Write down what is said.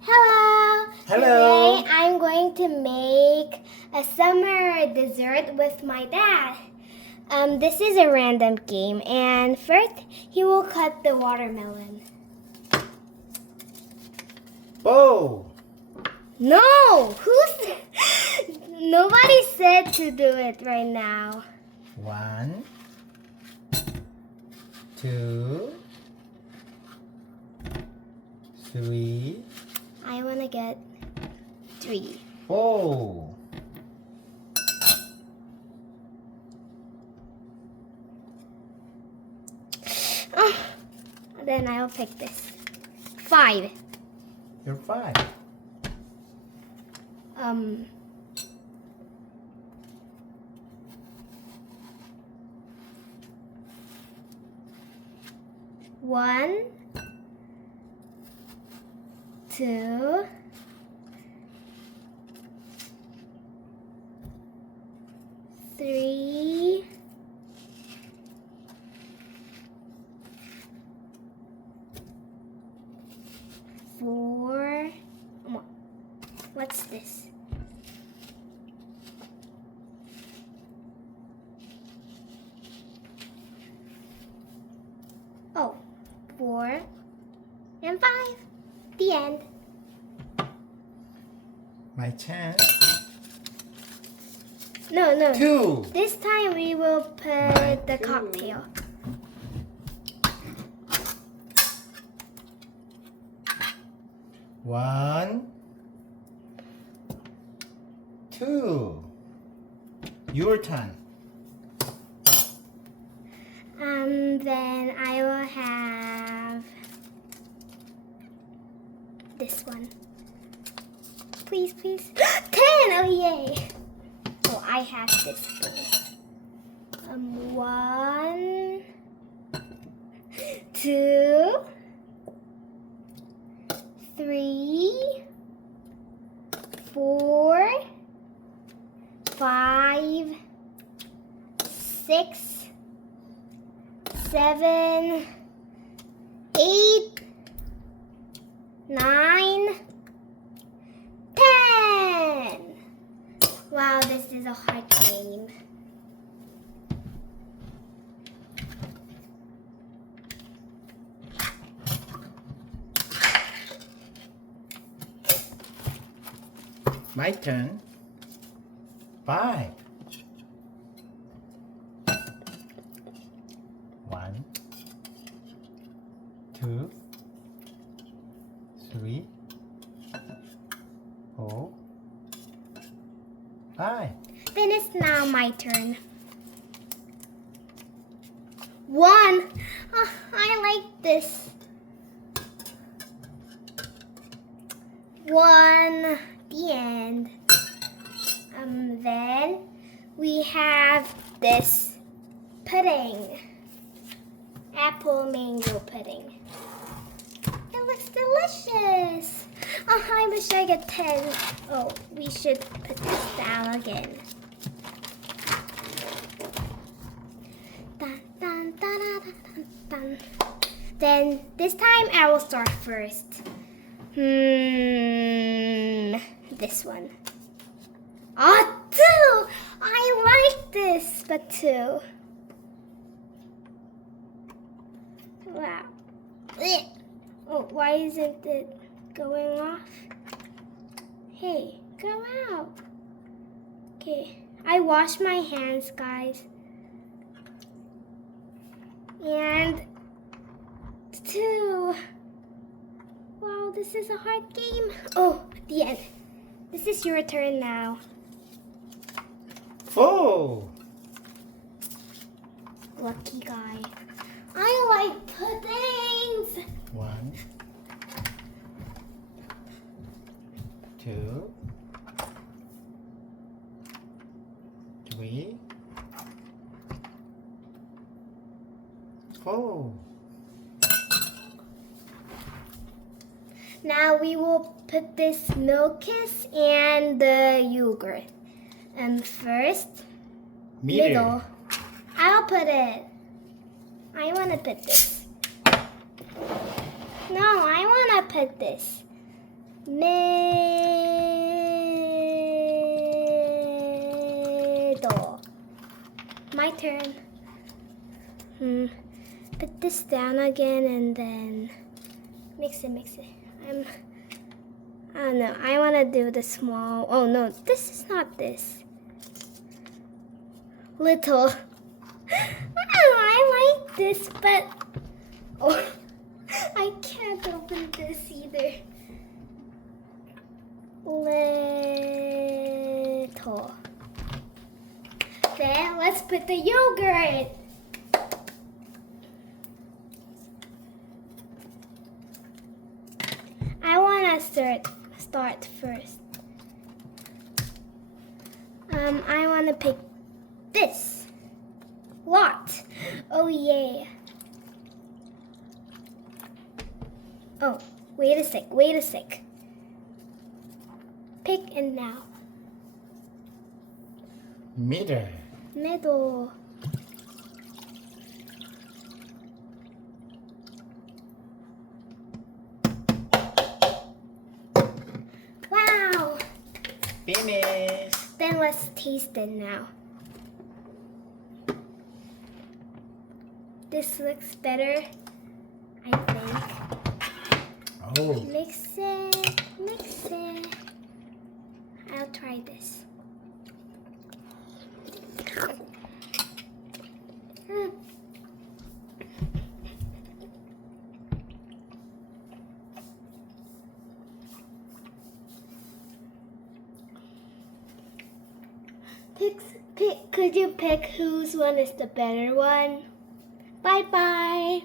Hello! Hello! Today I'm going to make a summer dessert with my dad. This is a random game, and first he will cut the watermelon. Whoa! No! Nobody said to do it right now. 1, 2, 3, I want to get 3. 4. Then I'll pick this. 5. You're 5. One, 2, 3, 4. What's this? Oh, 4 and 5. The end. My chance. No. 2. This time we will put My the 2. cocktail. One, 2. Your turn. Then I will have this one. Please. 10! Oh, yay! Oh, I have this one. 1, 2, 3, 4, 5, 6, 7, 8, 9, 10. Wow, this is a hard game. My turn. 5. 1, 2, 3, 4, 5. Then it's now my turn. 1. Oh, I like this. 1. The end. Then we have this pudding. Apple mango pudding. It looks delicious. Oh, I wish I get 10. Oh, we should put this down again. Dun, dun, dun, dun, dun, dun. Then this time I will start first. This one. Oh, 2! I like this, but 2. Wow. Oh, why isn't it going off? Hey, go out. Okay, I wash my hands, guys. And 2. Wow, this is a hard game. Oh, the end. This is your turn now. 4. Lucky guy. I like puddings. 1, 2, 3, 4. Now we will put this milk kiss and the yogurt. First, middle. I'll put it. I want to put this. No, I want to put this. Middle. My turn. Put this down again and then mix it. I don't know. I want to do the small. Oh no, this is not this. Little. I like this, but oh, I can't open this either. Little. Then let's put the yogurt. I want to start first. I want to pick this lot. Oh yeah. Oh, wait a sec. Pick and now. Middle. Wow. Finish. Then let's taste it now. This looks better, I think. Oh. Mix it. I'll try this. Could you pick whose one is the better one? Bye-bye.